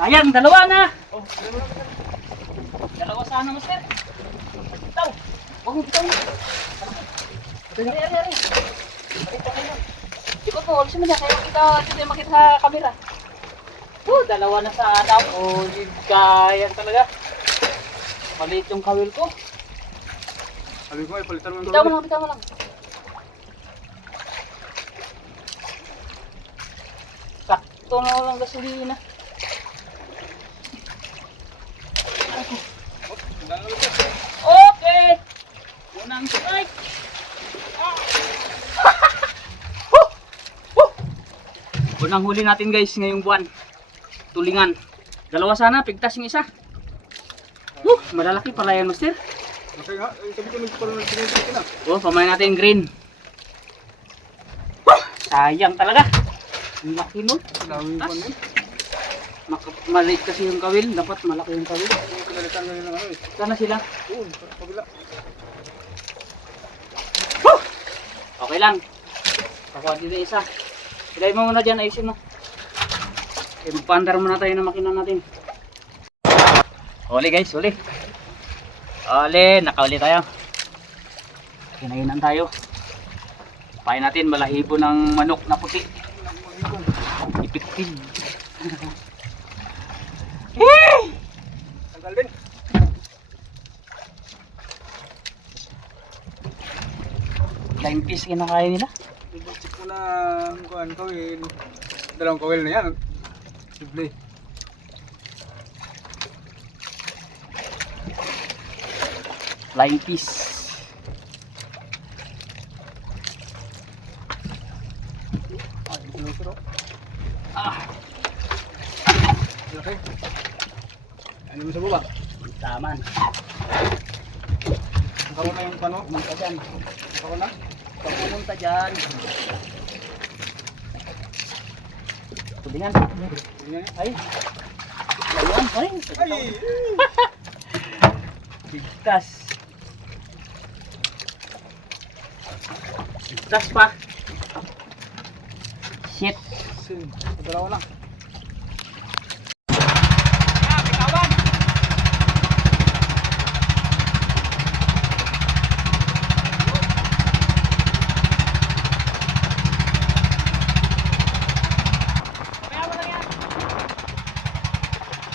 Sayang, dalawa na. Dalawa sana, master. Bitaw. Huwag mo bitaw. Ari. Ikot mo, ulisin mo dyan. Kaya kita makita sa kamera. Dalawa na sa daw. Kaya talaga. Maliit yung kawil ko. Sabi ko ay palitan mo ng Bitaw mo lang. Sakto na lang gasolina. Okay. Unang strike. Unang huli natin guys ngayong buwan. Tulingan. Dalawa sana, pigtas yung isa. Malalaki pala yan, master. Okay nga, sabi ko nagparang nagsinunod na. Pamain natin yung green. Sayang talaga. Ang laki nun. Dami pa nun. Maliit kasi yung kawil. Dapat malaki yung kawil. Pinalitan ganyan ng ano eh. Sana sila. Oo, pabila. Okay lang. Kakuha dito yung isa. Ilay mo muna dyan, ayusin mo. Okay, magpaandar muna tayo ng makina natin. Huli guys, huli. Nakauli tayo. Kinainan tayo. Pain natin balahibo ng manok na puti. Ipiktig. Tagal din. Line piece kinakaya nila. Check mo na ang kuhan, kawil. Dalawang kawil na yan. Simple. Line piece. Ay, sinusuro. Okay. Ano mo sa baba? Taman. Nakaw na yung pano. Pumunta dyan. Nakaw na. Pumunta dyan. Tulingan. Tingnan niya. Ay. Ayun. Ay. Ay! Bigtas. Bigtas pa. Shit. Dalawa lang.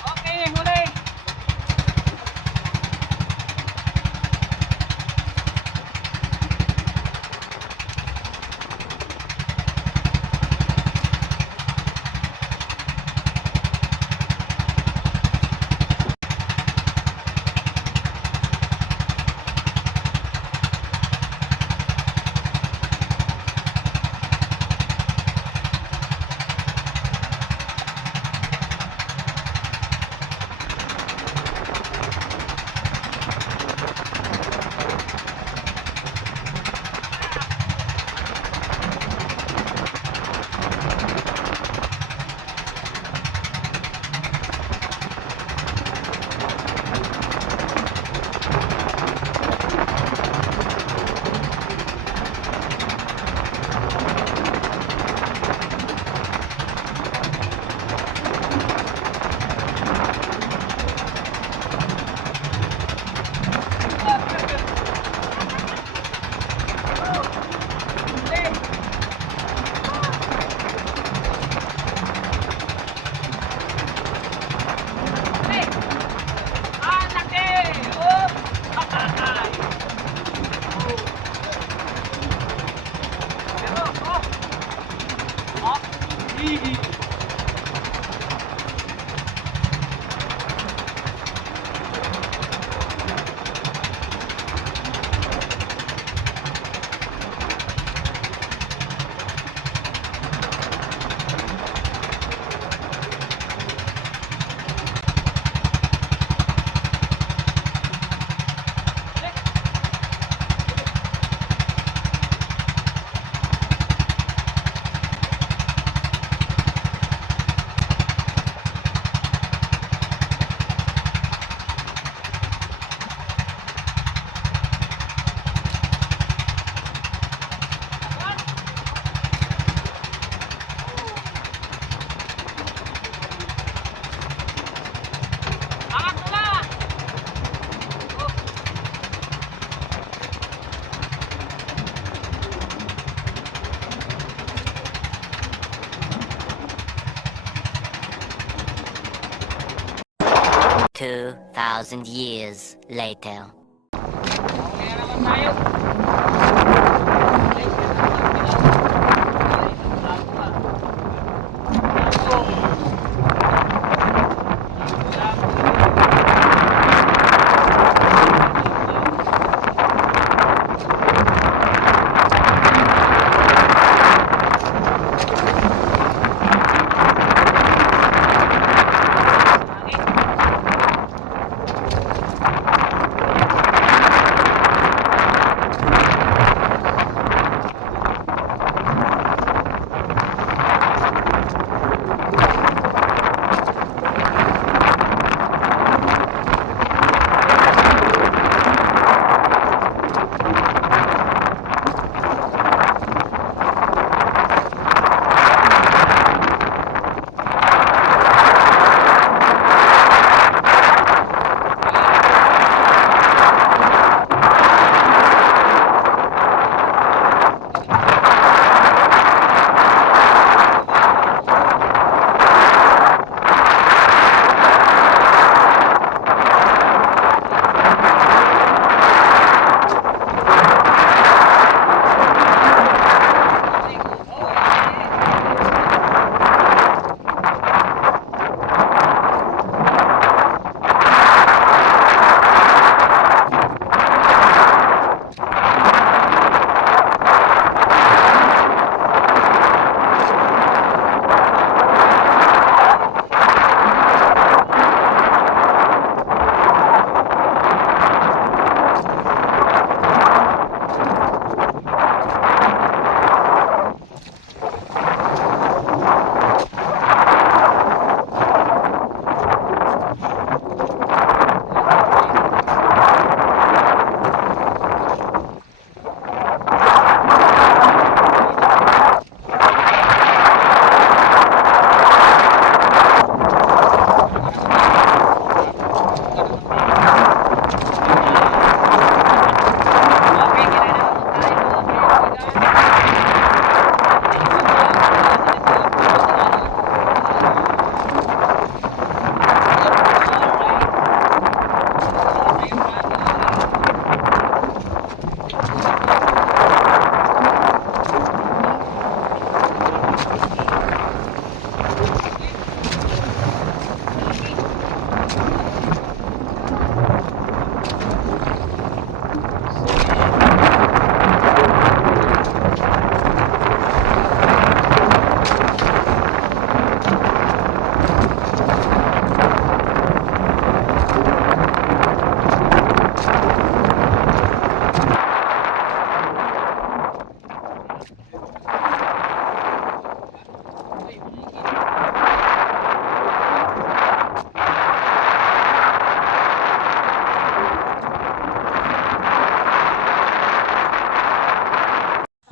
Okay, huli. 2,000 years later. Kaya naman tayo. Guys, yan ang mga pinag-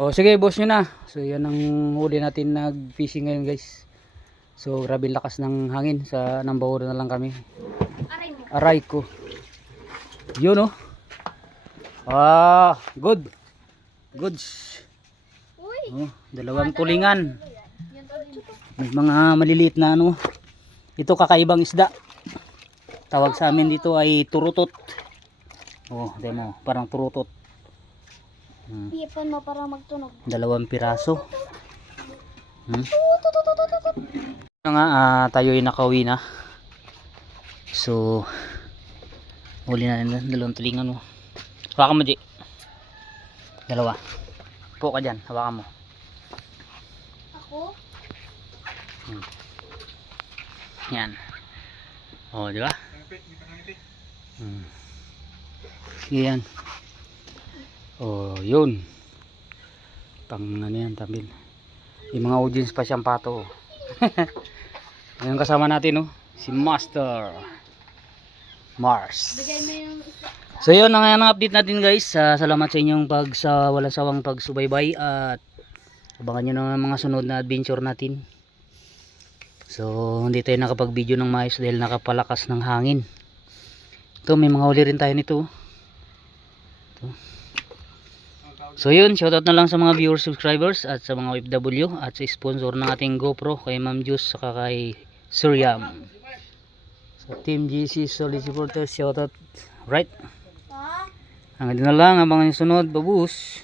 O sige, boss nyo na. So yan ang huli natin nag-fishing ngayon guys. So grabe lakas ng hangin. Sa Nambauro na lang kami. Aray ko. Yun oh. Ah, good. Goods. Oh, dalawang tulingan. May mga maliliit na ano. Ito kakaibang isda. Tawag sa amin dito ay turutot. Oh, demo, parang turutot. Ipan mo para magtunog. Dalawang piraso. Tayo ay nakauwi na. So huli na rin dalawang tulingan mo. Hawakan mo, G. Dalawa. Po ka dyan, hawakan mo. Ako? Yan. O, di ba? Yan. Oh, yun. Pang ano yan, tabil. Yung mga audience pa siyang pato. Ngayon kasama natin, oh, si Master Mars. Bigay mo yung So yun, ang update natin guys. Salamat sa inyong walang sawang pagsubaybay. At abangan nyo na mga sunod na adventure natin. So hindi tayo nakapag video ng maayos dahil nakapalakas ng hangin. Ito, may mga huli rin tayo nito. Ito. So yun, shoutout na lang sa mga viewers, subscribers at sa mga OFW at sa sponsor ng ating GoPro kay Ma'am Juice saka kay Suryam. Sa Team GC Solid Supporters, shoutout. Right. Pa? Hanggang dito na lang, abangan yung sunod. Babus.